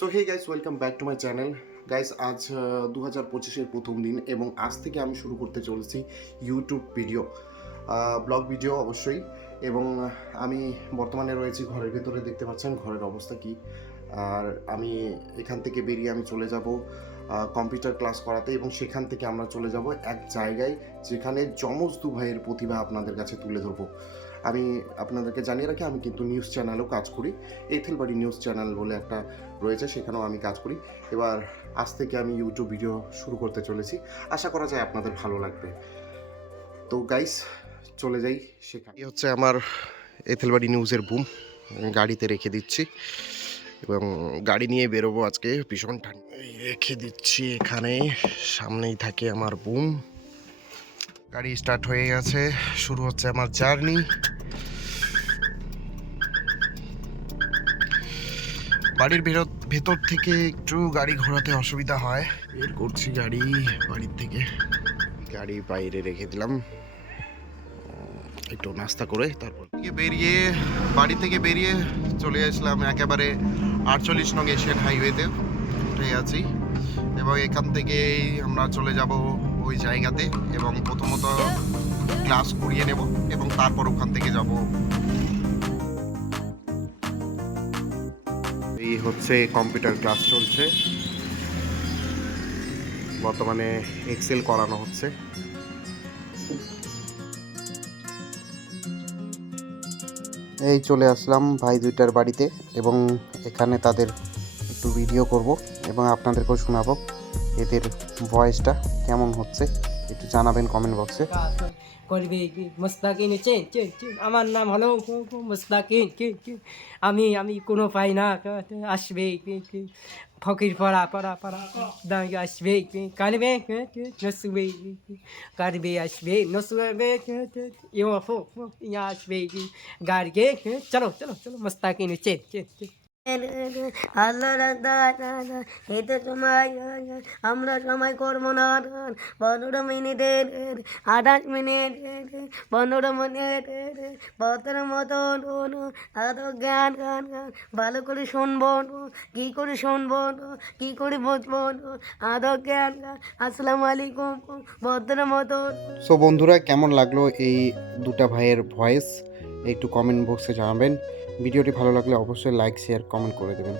So hey guys, welcome back to my channel. Guys, আজ 2025-এর প্রথম দিন এবং আজ থেকে আমি শুরু করতে চলেছি ইউটিউব ভিডিও, ব্লগ ভিডিও অবশ্যই। এবং আমি বর্তমানে রয়েছি ঘরের ভেতরে, দেখতে পাচ্ছেন ঘরের অবস্থা কী। আর আমি এখান থেকে বেরিয়ে আমি চলে যাব কম্পিউটার ক্লাস করাতে, এবং সেখান থেকে আমরা চলে যাব এক জায়গায় যেখানে যমজ দু ভাইয়ের প্রতিভা আপনাদের কাছে তুলে ধরবো। আমি আপনাদেরকে জানিয়ে রাখি, আমি কিন্তু নিউজ চ্যানেলেও কাজ করি। এথেলবাড়ি নিউজ চ্যানেল বলে একটা রয়েছে, সেখানেও আমি কাজ করি। এবার আজ থেকে আমি ইউটিউব ভিডিও শুরু করতে চলেছি, আশা করা যায় আপনাদের ভালো লাগবে। তো গাইস, চলে যাই সেখানে। এই হচ্ছে আমার এথেলবাড়ি নিউজের বুম, গাড়িতে রেখে দিচ্ছি এবং গাড়ি নিয়ে বেরোবো আজকে। ভীষণ ঠান্ডা, রেখে দিচ্ছি এখানে, সামনেই থাকে আমার বুম। গাড়ি স্টার্ট হয়ে গেছে, শুরু হচ্ছে আমার জার্নি। বাড়ির ভেতর থেকে একটু গাড়ি ঘোরাতে অসুবিধা হয়, বের করছি গাড়ি বাড়ির থেকে। গাড়ি বাইরে রেখে দিলাম একটু নাস্তা করে, তারপর বাড়ি থেকে বেরিয়ে চলে আসলাম একেবারে 48 নং এশিয়ান হাইওয়েতে উঠে আছি। এবং এখান থেকেই আমরা চলে যাব ওই জায়গাতে, এবং প্রথমত ক্লাস করিয়ে নেব এবং তারপর ওখান থেকে যাব। এই হচ্ছে কম্পিউটার ক্লাস চলছে, বর্তমানে এক্সেল করানো হচ্ছে। এই চলে আসলাম ভাই দুইটার বাড়িতে, এবং এখানে তাদের একটু ভিডিও করব এবং আপনাদেরকেও শোনাবো। এদের ভয়েসটা কেমন হচ্ছে একটু জানাবেন কমেন্ট বক্সে। করবে মুস্তাকিন চেন চেন চেন, আমার নাম হলো মুস্তাকিন। আমি আমি কোনো পাই না, আসবে ফকির পড়া পড়া পড়া দাঁড়িয়ে আসবে, কানবে নসবে, কানবে আসবে নসবে, ইয়া আসবে গাড়িকে। চলো চলো চলো, মুস্তাকিন চেন চেন চেন। আল্লাহ এই তো সময় আমরা সময় করবো না। 15 মিনিটের 28 মিনিট 15 মিনিট পথের মতন এত জ্ঞান গান ভালো করে শুনবো, কী করে শুনবো, কী করে বুঝবো, আদৌ জ্ঞান গান। আসসালামু আলাইকুম ভদ্র মতন। সো বন্ধুরা, কেমন লাগলো এই দুটা ভাইয়ের ভয়েস একটু কমেন্ট বক্সে জানাবেন। ভিডিওটি ভালো লাগলে অবশ্যই লাইক শেয়ার কমেন্ট করে দেবেন।